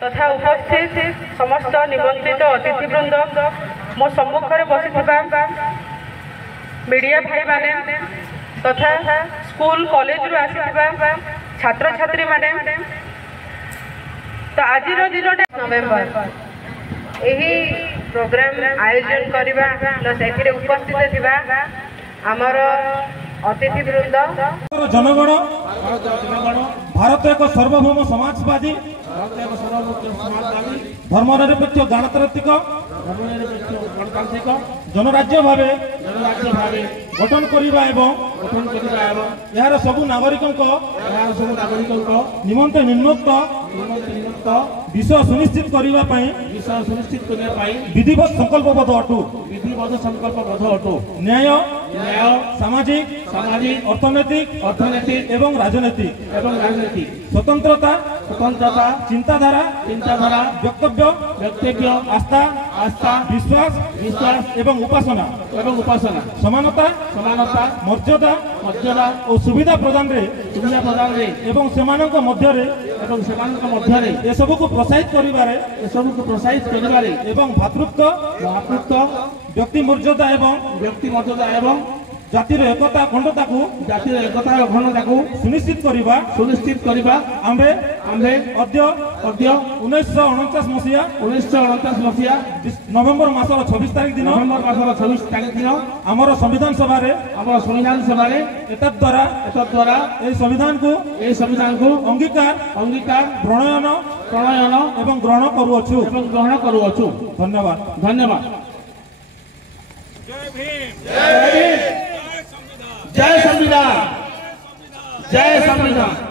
तथा उपस्थित समस्त निमंत्रित अतिथिवृंद मो सम्मुखें बसी मीडिया भाई माने तथा स्कूल कॉलेज रु आसी छात्र छात्री माने तो आज दिन नवेम्बर यही प्रोग्राम आयोजन करवा से उपस्थित थिबा आमर अतिथिवृंद जनगण भारत एक सार्वभौम समाजवादी धर्मनिरपेक्ष गणतांत्रिक जनराज्य भावे गठन करने यार सबु नागरिक निमंते निम्नोक्त विषय सुनिश्चित करने विधिवत संकल्पबद्ध अटू न्याय सामाजिक अर्थनैतिक एवं राजनीतिक स्वतंत्रता चिंताधारा व्यक्तव्य आस्था विश्वास एवं उपासना समानता मर्यादा और सुविधा प्रदान एवं सेमानक मध्य ए सब को प्रोत्साहित करिबारे एवं भातृत्व व्यक्ति मर्यादा एवं जातिर एकता अखंडता को सुनिश्चित करिबा आम्बे अद्य 1949 मसीहा नवेम्बर मासर 26 तारिख दिन आमर संविधान सभा रे एतद् द्वारा ए संविधान को अंगीकार प्रणयन एवं ग्रहण करूअछु। धन्यवाद। जय भीम। जय संविधान। जय संविधान।